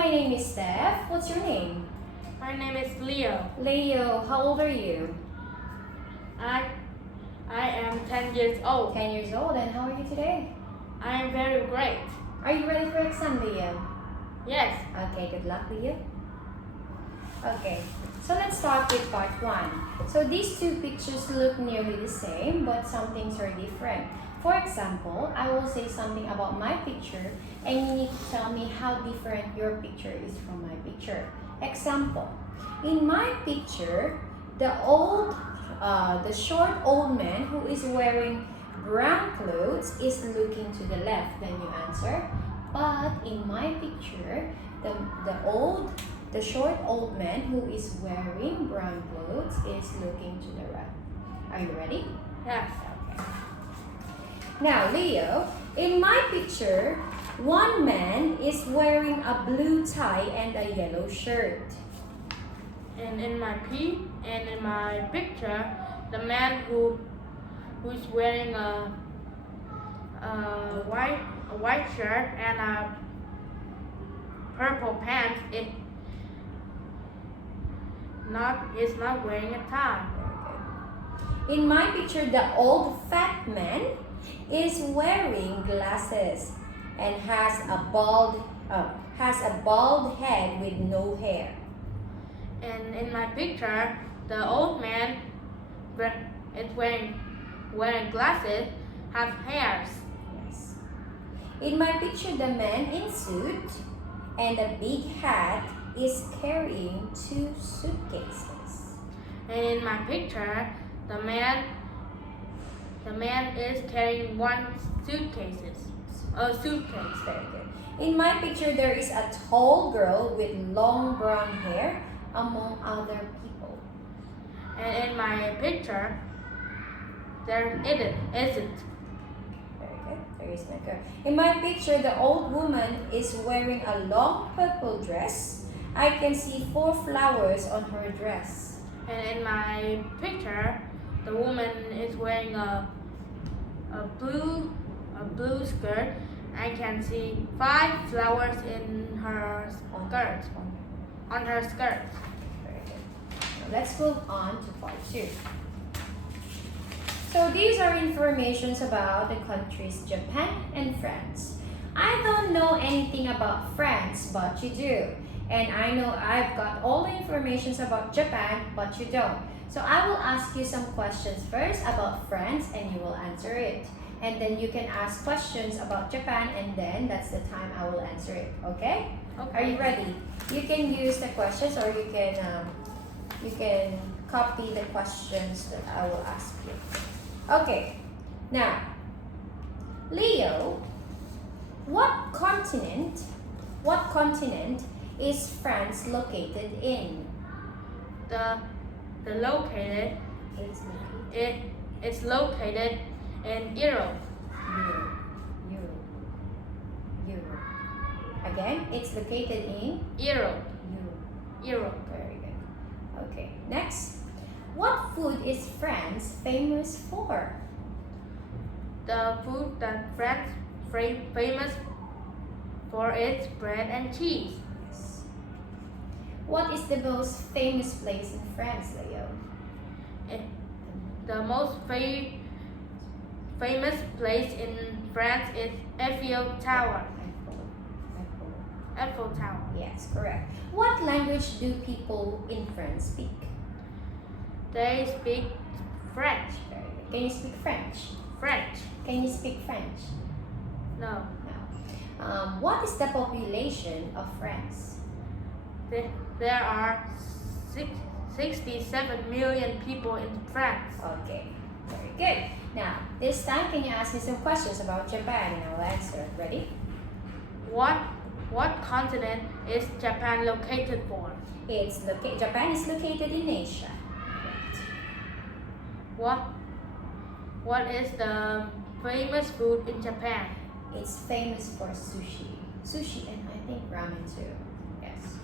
my name is Steph. What's your name? My name is Leo. Leo, how old are you? I am 10 years old. 10 years old, and how are you today? I am very great. Are you ready for exam, Leo? Yes. Okay, good luck, Leo. Okay, so let's start with part 1. So these two pictures look nearly the same, but some things are different. For example, I will say something about my picture, and you need to tell me how different your picture is from my picture. Example, in my picture, the short old man who is wearing brown clothes is looking to the left. Then you answer. But in my picture, the short old man who is wearing brown clothes is looking to the right. Are you ready? Yes. Okay. Now, Leo, in my picture, one man is wearing a blue tie and a yellow shirt. And in my picture, the man who's wearing a white shirt and a purple pants is not wearing a tie. In my picture, the old fat man is wearing glasses and has a bald head with no hair. And in my picture, the old man is wearing glasses, have hairs. Yes. In my picture, the man in suit and a big hat is carrying 2 suitcases. And in my picture, the man is carrying 1 suitcase. Very good. In my picture, there is a tall girl with long brown hair among other people. And in my picture, there isn't. Very good. There is no girl. In my picture, the old woman is wearing a long purple dress. I can see 4 flowers on her dress. And in my picture, the woman is wearing a blue skirt. I can see 5 flowers in her skirt. On her skirt. Very good. Now let's move on to part 2. So these are informations about the countries Japan and France. I don't know anything about France, but you do. And I know I've got all the information about Japan, but you don't. So I will ask you some questions first about France and you will answer it. And then you can ask questions about Japan and then that's the time I will answer it. Okay? Okay. Are you ready? You can use the questions or you can copy the questions that I will ask you. Okay. Now, Leo, what continent is France located in? It's located in Europe. Europe. Again, it's located in Europe. Europe. Very good. Okay. Next, what food is France famous for? The food that France famous for is bread and cheese. Yes. What is the most famous place in France, Leo? The most famous place in France is Eiffel Tower. Eiffel Tower. Yes, correct. What language do people in France speak? They speak French. Very good. Can you speak French? French. Can you speak French? No. No. What is the population of France? There are 67 million people in France. Okay, very good. Now, this time, can you ask me some questions about Japan and I'll answer. Ready? What continent is Japan located for? Japan is located in Asia. What is the famous food in Japan? It's famous for sushi. Sushi and I think ramen too. Yes.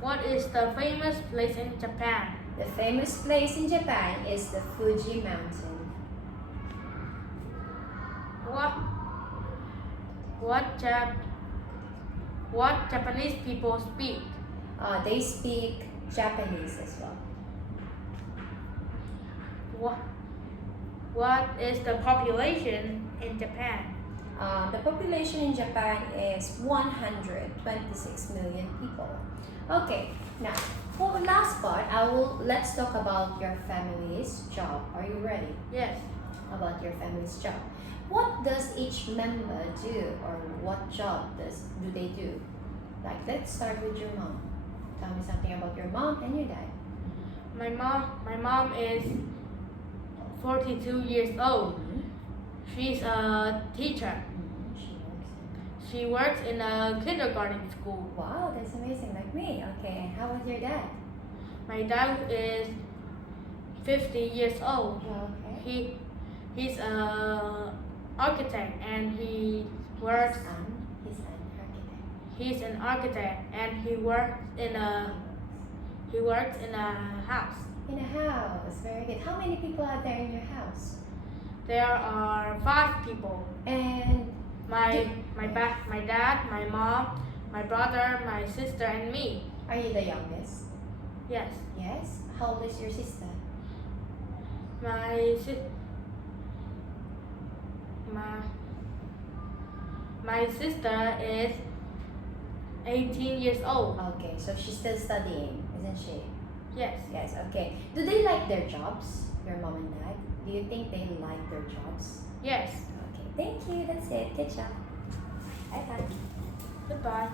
What is the famous place in Japan? The famous place in Japan is the Fuji Mountain. what Japanese people speak. They speak Japanese as well. What is the population in Japan? The population in Japan is 126 million people. Okay, now for the last part, let's talk about your family's job. Are you ready? Yes. About your family's job. What does each member do, or what job do they do? Like, let's start with your mom. Tell me something about your mom and your dad. My mom is 42 years old. She's a teacher. She works in a kindergarten school. Wow, that's amazing, like me. Okay, how about your dad? My dad is 50 years old. Okay. He's a architect and he works. He's an architect. He's an architect and he works in a house. In a house, very good. How many people are there in your house? There are 5 people. And My dad, my mom, my brother, my sister, and me. are you the youngest? Yes. Yes. How old is your sister? My sister is 18 years old. Okay, so she's still studying, isn't she? Yes. Yes, okay. Do they like their jobs, your mom and dad? Do you think they like their jobs? Yes. Okay, thank you. That's it. Good job. Bye-bye. Goodbye.